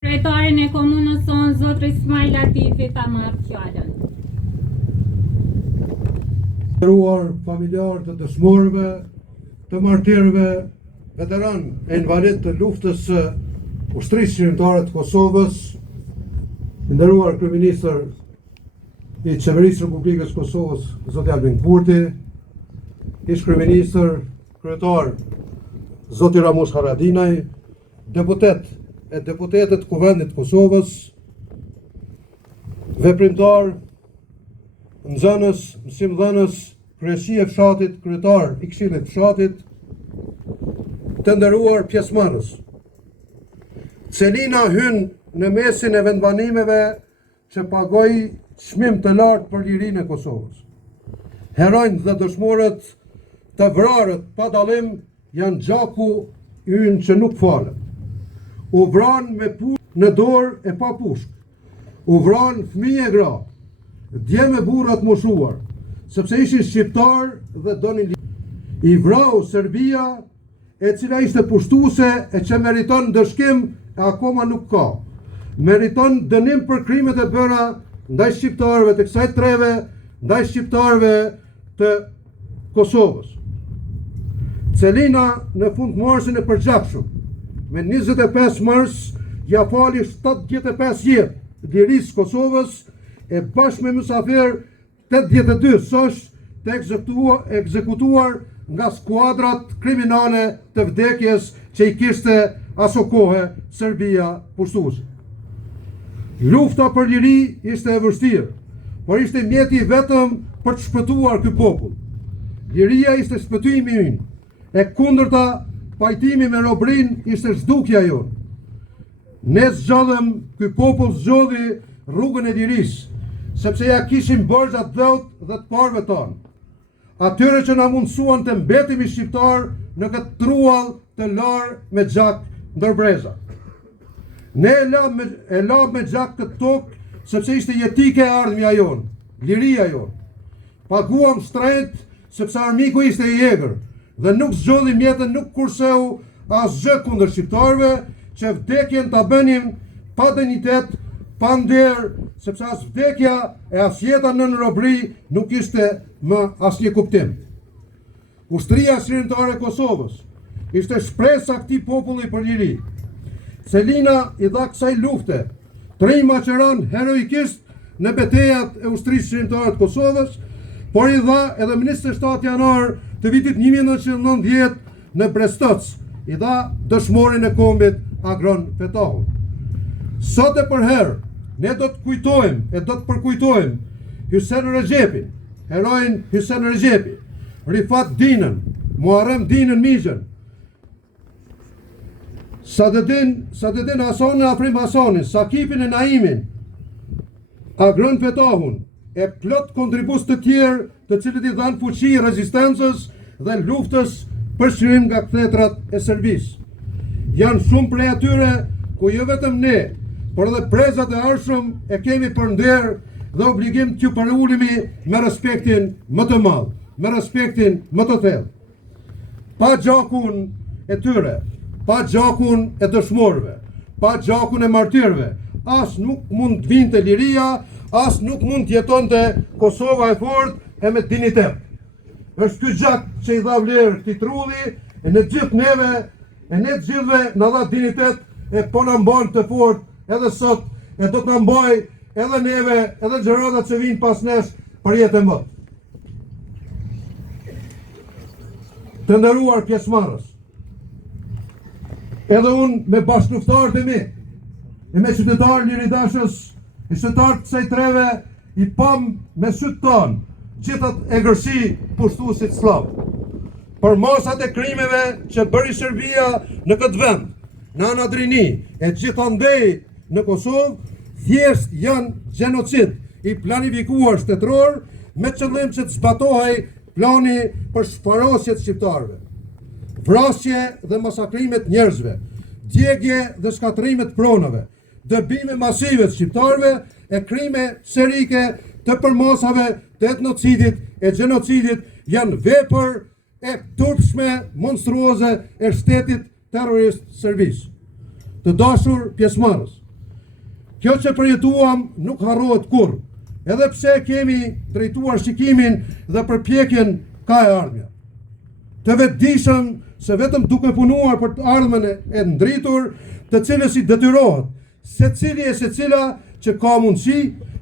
Kryetarin e komunës sonë, Zotri Ismail Latifi, ta marrë fjallën. Nderuar familjarë të dëshmorëve, të martirëve, veteran e invalid të luftës së ushtrisë shqiptare të Kosovës, nderuar kryeministër i Qeverisë Republikës Kosovës, zoti Albin Kurti, ish kryeministër, kryetar zoti Ramush Haradinaj, deputetët Kuvendit Kosovës, veprimtar, nxënës, mësimdhënës, kryeshi e fshatit, kryetar i Këshillit Fshatit, të nderuar pjesëmarrës. Celina hyn në mesin e vendbanimeve që pagoi çmim të lartë për lirinë e Kosovës. Heronjtë dhe dëshmorët të vrarët pa dallim janë gjaku ynë që nuk falet. U vran me pushk në dorë e pa pushk. U vran fëmijë e gra, dje me burrat moshuar, sepse ishin shqiptar dhe donin ligjin. I vrau Serbia, e cila ishte pushtuese e që meriton dëshkim e akoma nuk ka. Meriton dënim për krimet e bëra ndaj shqiptarëve të kësaj treve, ndaj shqiptarëve të Kosovës. Celina në fundmarsin e përgjapshëm, me 25 mars, ja fali 75 jetë lirisë Kosovës, e bashkë me mysafir 82 sosh të ekzekutuar nga skuadrat kriminale të vdekjes që i kishte aso kohë Serbia pushtuese. Lufta për liri ishte e vështirë, por ishte mjeti vetëm për të shpëtuar ky popull. Liria ishte shpëtimi ynë, e kundërta pajtimi me robrin ishte zhdukja jonë. Ne zgjodhem, ky popull zgjodhi rrugën e lirisë, sepse ja kishim borxhat dhëut dhe të parëve tonë. Atyre që na mundsuan të mbetemi shqiptar në këtë truall të larë me gjak ndërbreza. Ne e lam me gjak këtë tokë, sepse ishte jetike e ardhmja jonë, liria jonë. Paguam shtrejt, sepse armiku ishte i egër, dhe nuk zgjodhim jetën, nuk kurseu asgjë kundër shqiptarëve, që vdekjen ta bënim pa dinitet, pa nder, sepse as vdekja e as jeta nën robri nuk ishte më asnjë kuptim. Ushtria shërimtare e Kosovës ishte shpresa e këtij populli për liri. Celina i dha kësaj lufte trim maqeran heroikisht në betejat e ushtrisë shërimtare të Kosovës, por i dha edhe ministri 7 janar të vitit 1990 në Brestoc, i dha dëshmorin e kombit Agron Fetahun. Sot e për herë, ne do të kujtojmë e do të përkujtojmë Hysen Recepin, herojin Hysen Recepi, Rifat Dinën, Muharrem Dinën Mixhen, Sadedin Hasonin, Afrim Hasonin, Sakipin e Naimin, Agron Fetahun, e plot kontribus të tjerë të cilët i dhanë fuqi rezistencës dhe luftës për shërim nga kthetrat e Serbisë. Janë shumë prej atyre ku jo vetëm ne, por edhe prezat e arshëm e kemi për nder dhe obligim t'ju përulemi me respektin më të madh, me respektin më të thellë. Pa gjakun e tyre, pa gjakun e dëshmorëve, pa gjakun e martirëve, as nuk mund të vinte liria, as nuk mund të jetonte Kosova e fortë e me dinitet. Është ky gjak që i dha vlerë këtij trulli, e ne gjithë neve, e ne të gjithëve na dha dinitet, e po na mban të fortë edhe sot, e do të na mbaj edhe neve, edhe gjenerat që vinë pas nesh për jetë e mëdha. Të nderuar pjesëmarrës, edhe unë me bashkëluftarët e mi, e me qytetarë liridashës, i qytetarët kësaj treve, i pam me sytë tonë gjithat e gërshi pushtuesit slav. Për masat e krimeve që bëri Serbia në këtë vend, në anadrini e gjithandej në Kosovë, thjesht janë gjenocid i planifikuar shtetëror me qëllim që të zbatohej plani për shparosjet shqiptarëve. Vrasje dhe masakrimet njerëzve, djegje dhe shkatrimet pronave, dëbime masive të shqiptarëve e krime serike të përmasave të etnocidit e gjenocidit janë vepër e turpshme monstruoze e shtetit terrorist Serbisë. Të dashur pjesëmarrës, Kjo që përjetuam nuk harrohet kurrë, edhe pse kemi drejtuar shikimin dhe përpjekjen ka e ardhmja. Të vetëdijshëm se vetëm duke punuar për të ardhmen e ndritur, të cilës i detyrohet secili e secila që ka mundësi,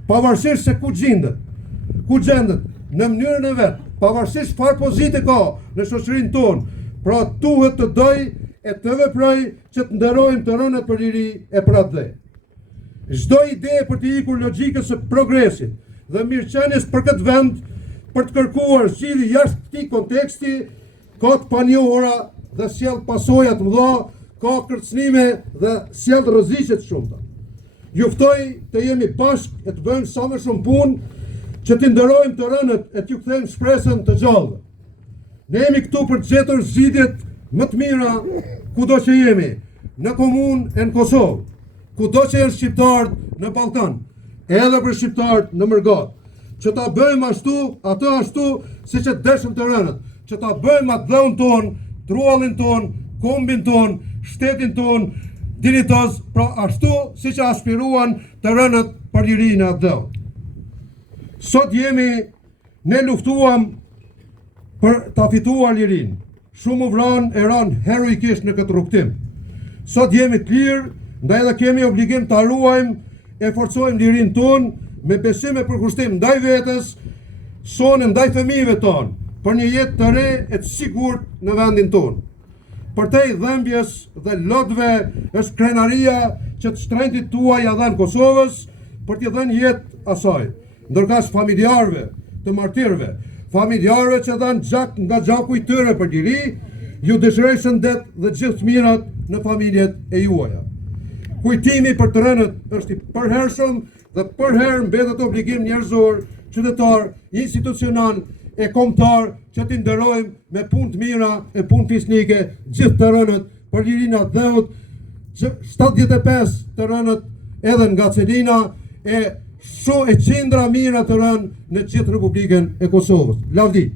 pavarësisht se ku gjendet në mënyrën e vet, pavarësisht çfarë pozite ka në shoqërinë tonë, pra duhet të doj e të veproj që të nderojmë të rënët për liri e për atë dhe. Çdo ide për të ikur logjikës së progresit dhe mirëqenies për këtë vend, për të kërkuar zgjidhje jashtë këtij konteksti, ka të panjohura dhe sjell pasoja të mëdha, ka kërcënime dhe sjell rreziqe të shumta. Ju ftoj të jemi bashkë e të bëjmë sa më shumë punë që të nderojmë të rënët e t'ju kthejmë shpresën të gjallë. Ne jemi këtu për të gjetur zgjidhjet më të mira kudo që jemi, në komunë e në Kosovë, kudo që janë shqiptarët në Ballkan, edhe për shqiptarët në Mërgat, që ta bëjmë ashtu siç e dëshëm të rënët, që ta bëjmë atë dhëun ton, truallin ton, kombin ton, shtetin ton, dinitoz, pra ashtu siç e aspiruan të rënët për lirinë e atë dhëut. Sot ne luftuam për ta fituar lirinë. Shumë u vranë e ranë heroikisht në këtë rrugtim. Sot jemi të lirë, ndaj edhe kemi obligim ta ruajmë e forcojmë lirinë tonë me besim e përkushtim ndaj vetes, sonë ndaj fëmijëve tonë, për një jetë të re e të sigurt në vendin tonë. Përtej dhembjes dhe lotëve është krenaria që të shtrenjtit tuaj ja dhanë Kosovës për t'i dhënë jetë asaj, ndërkësh familjarëve të martirëve, familjarëve që dhanë gjak nga gjaku i tyre për liri, ju dëshiroj shëndet dhe gjithë mirat në familjet e juaja. Kujtimi për të rënët është i përhershëm dhe përherë mbetet obligim njerëzor, qytetar, institucional e kombëtar që t'i nderojmë me punë të mira e punë fisnike gjithë të rënët për lirinë e dheut, 75 të rënët edhe nga Celina e qindra mira të rënë në gjithë Republikën e Kosovës. Lavdi!